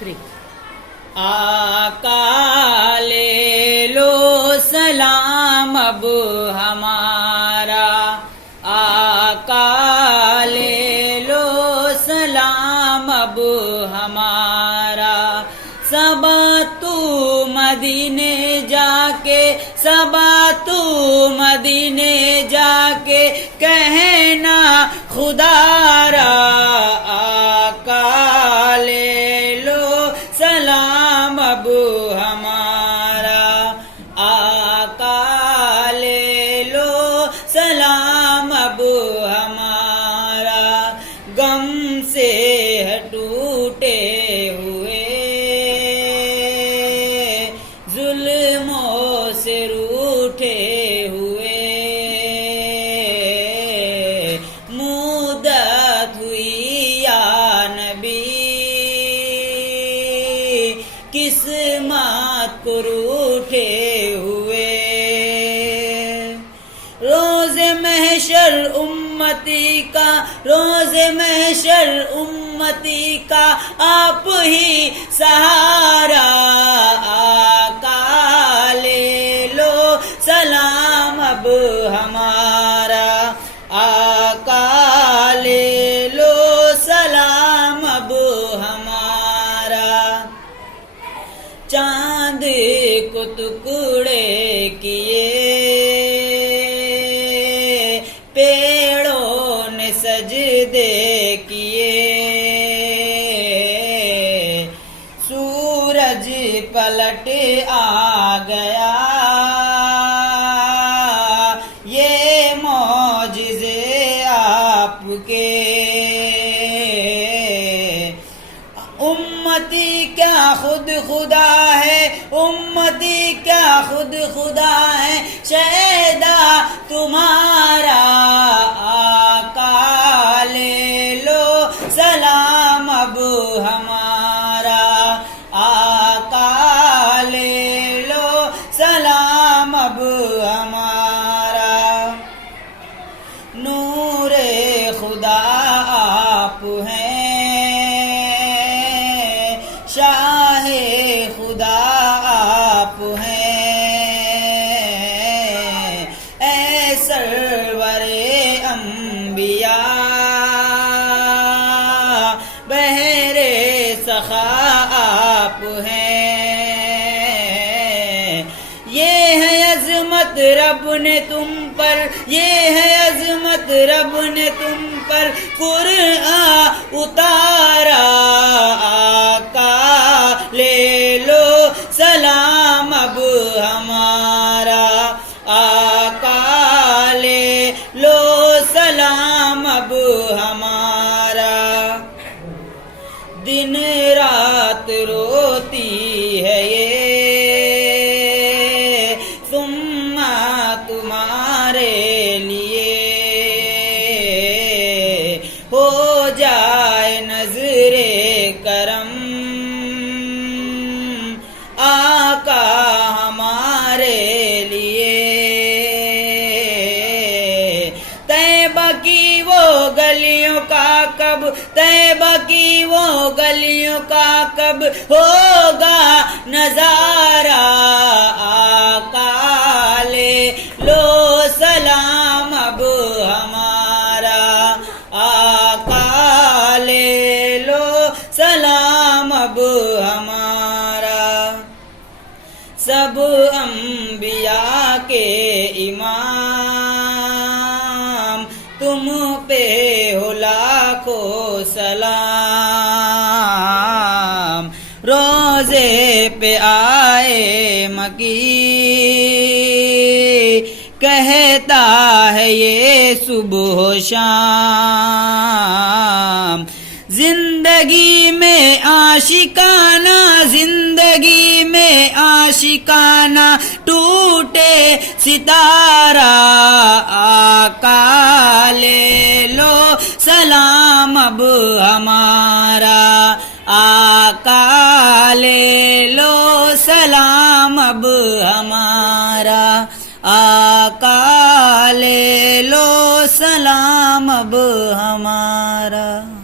3 آقا لے لو سلام اب ہمارا، آقا لے لو سلام اب ہمارا، صبا تو مدینے جا کے، صبا تو مدینے جا کے کہنا خدا را، آقا لے لو سلام اب ہمارا، آقا لے لو سلام اب ہمارا، غم سے ٹوٹے ہوئے، ظلموں سے روٹھے ہوئے، مدت ہوئی یا نبی قسمت کو روٹھے ہوئے، روز محشر امتی کا، روز محشر امتی کا آپ ہی سہارا، آقا لے لو سلام اب ہمارا، آقا لے لو سلام اب ہمارا، چاند کو ٹکڑے کیے پیڑوں نے سجدے کیے، سورج پلٹ آ گیا، یہ معجزے آپ کے، امتی کیا خود خدا ہے، امتی کیا خود خدا ہے، شہدا تمہارا، آقا لے لو سلام اب ہمارا، آقا لے لو سلام اب ہمارا، نور خدا آپ ہیں، شاہ خدا آپ ہیں، اے سرور انبیاء بحر سخا آپ ہیں، یہ ہے عظمت رب نے تم پر، یہ ہے عظمت رب نے تم پر قرآن اتارا، آقا لے لو سلام اب ہمارا، آقا لے لو سلام اب ہمارا، دن رات روتی ہے یہ ثم تمہارے لیے، ہو جائے نظر کرم آقا ہمارے لیے، طیبہ کی وہ گلیوں کا کب، طیبہ کی وہ گلیوں کا کب ہوگا نظارہ، آقا لے لو سلام اب ہمارا، آقا لے لو سلام اب ہمارا، سب انبیاء کے امام تم پہ ہو لاکھوں سلام، روزے پہ آئے مکی کہتا ہے یہ صبح و شام، زندگی میں عاشقانہ، زندگی میں عاشقانہ ٹوٹے ستارہ، آقا لے لو سلام اب ہمارا، آقا لے لو سلام اب ہمارا، آقا لے لو سلام اب ہمارا۔